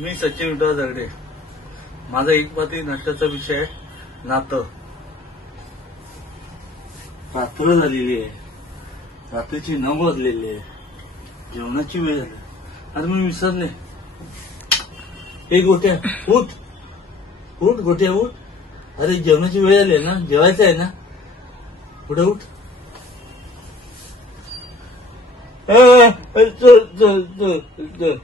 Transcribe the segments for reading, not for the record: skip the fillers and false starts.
मी सचिन विठ्ठल दगडे. माझा एकपाती नाट्याचा विषय आहे नातं. रात्र झालेली आहे, रात्रीची 9 वाजलेली आहे, जेवणाची वेळ झाली. आता मी विसरले. गोट्या उठ उठ, गोट्या उठ. अरे जेवणाची वेळ झाली ना, जेवायचं आहे ना, पुढे उठ. चल चल चल.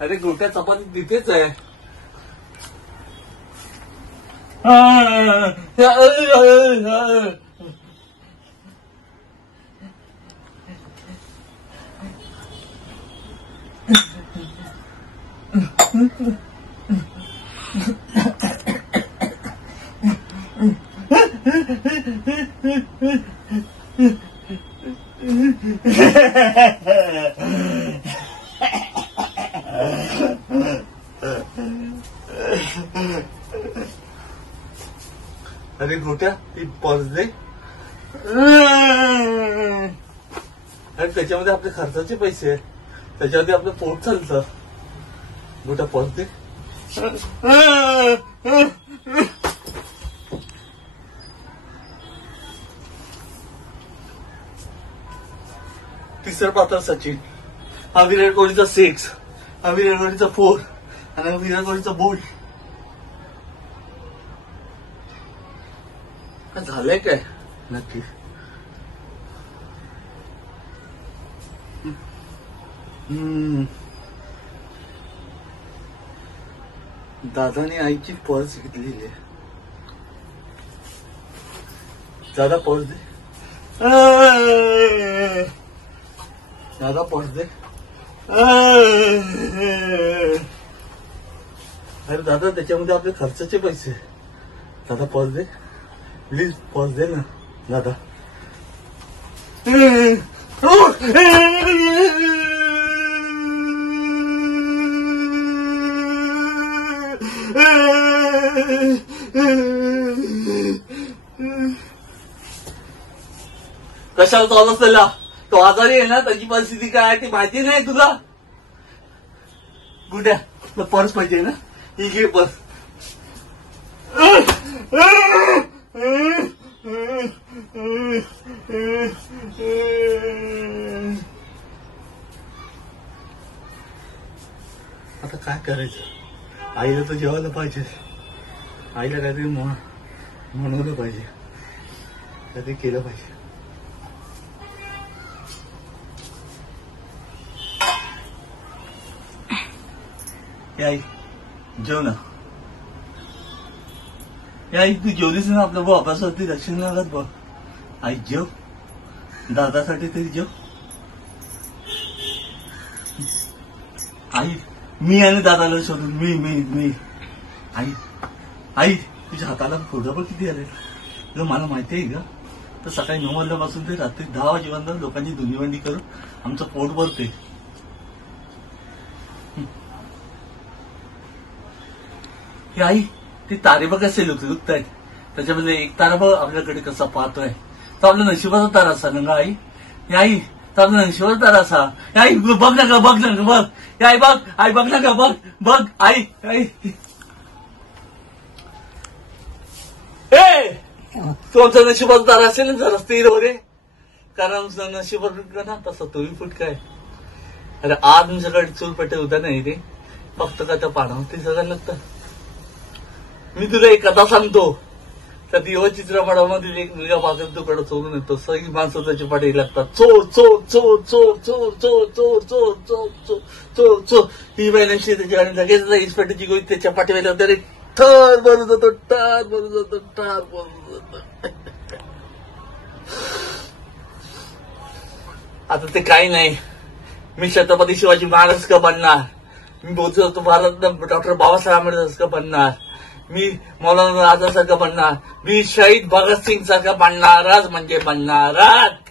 अरे गोट्या चपाती तिथेच आहे. अरे गोट्या ती पर्स दे. अरे त्याच्यामध्ये आपले खर्चाचे पैसे आहेत, त्याच्यामध्ये आपलं पोट चालतं. गोट्या पर्स दे. तिसरं पात्र सचिन. हा विराट कोहलीचा 6, हा विराट कोहलीचा 4 आणि हा विराट कोहलीचा बोल्ट. झालंय काय नक्की? दादाने आईची पर्स घेतलेली आहे. दादा पर्स दे. दादा पर्स दे. अरे दादा त्याच्यामध्ये आपले खर्चाचे पैसे. दादा पर्स दे प्लीज, पर्स दे ना दादा. कशाला चालूच त्याला? तो आजारी आहे ना, त्याची परिस्थिती काय आहे ती माहिती नाही तुला? गुड्या पर्स पाहिजे ना, ही घे पर्स. आता काय करायचं? आईला तर जेवायला पाहिजे, आईला काहीतरी म्हणवलं पाहिजे, काहीतरी केलं पाहिजे. आई जेव ना. आई तू जेवलीस ना, आपल्या बापासाठी दक्षिण लागत बघ. आई जेव, दादासाठी तरी जेव. आई मी आणि दादाला शोधून मी आई आई तुझ्या हाताला फोटो पण किती आले तुला मला माहिती आहे का? तर सकाळी 9 वाजल्यापासून ते रात्री 10 वाजेपर्यंत लोकांची धुनीवंडी करून आमचं पोट भरते. आई ते तारे बघ कसे लुकत आहेत, त्याच्यामध्ये एक तारा बघ आपल्याकडे कसा पाहतोय. तो आपल्या नशिबाचा तारा असा ना आई. आई तर आपल्या नशिबाचा तारा असा. आई बघ ना का, बघ ना का, बघ आई, बघ आई, बघ ना का, बघ बघ आई. आई तू आमचा नशिबाचा तारा असेल ना, जरा स्थिर हो रे, कारण नशिबात ना तसा तोही फुटका आहे. अरे आज मी सकाळी चूल पट्टे होता नाही रे, फक्त का त्या पानावरती सगळं लागतं. मी तुला एक कथा सांगतो. त्या दिवा चित्रपटामध्ये एक मुलगा बागेत तुकडा चोरून येतो, सगळी माणसं त्याच्या पाठी लागतात. चोर चोर चोर चोर चोर चोर चोर चोर चोर चोर चोर चोर. ही महिन्याशी त्याची आणि लगेच इन्स्पेक्टरची गोळी त्याच्या पाठीवर होते. रे ठार भरून जातो, ठार भरून जातो, ठार भरून जातो. आता ते काही नाही. मी छत्रपती शिवाजी महाराज का बनणार, मी बोलतो भारत डॉक्टर बाबासाहेब आंबेडकर का बनणार, मी मौलाना आझाद सारखा बनणार, मी शहीद भगतसिंग सारखा बनणारच म्हणजे बनणारच.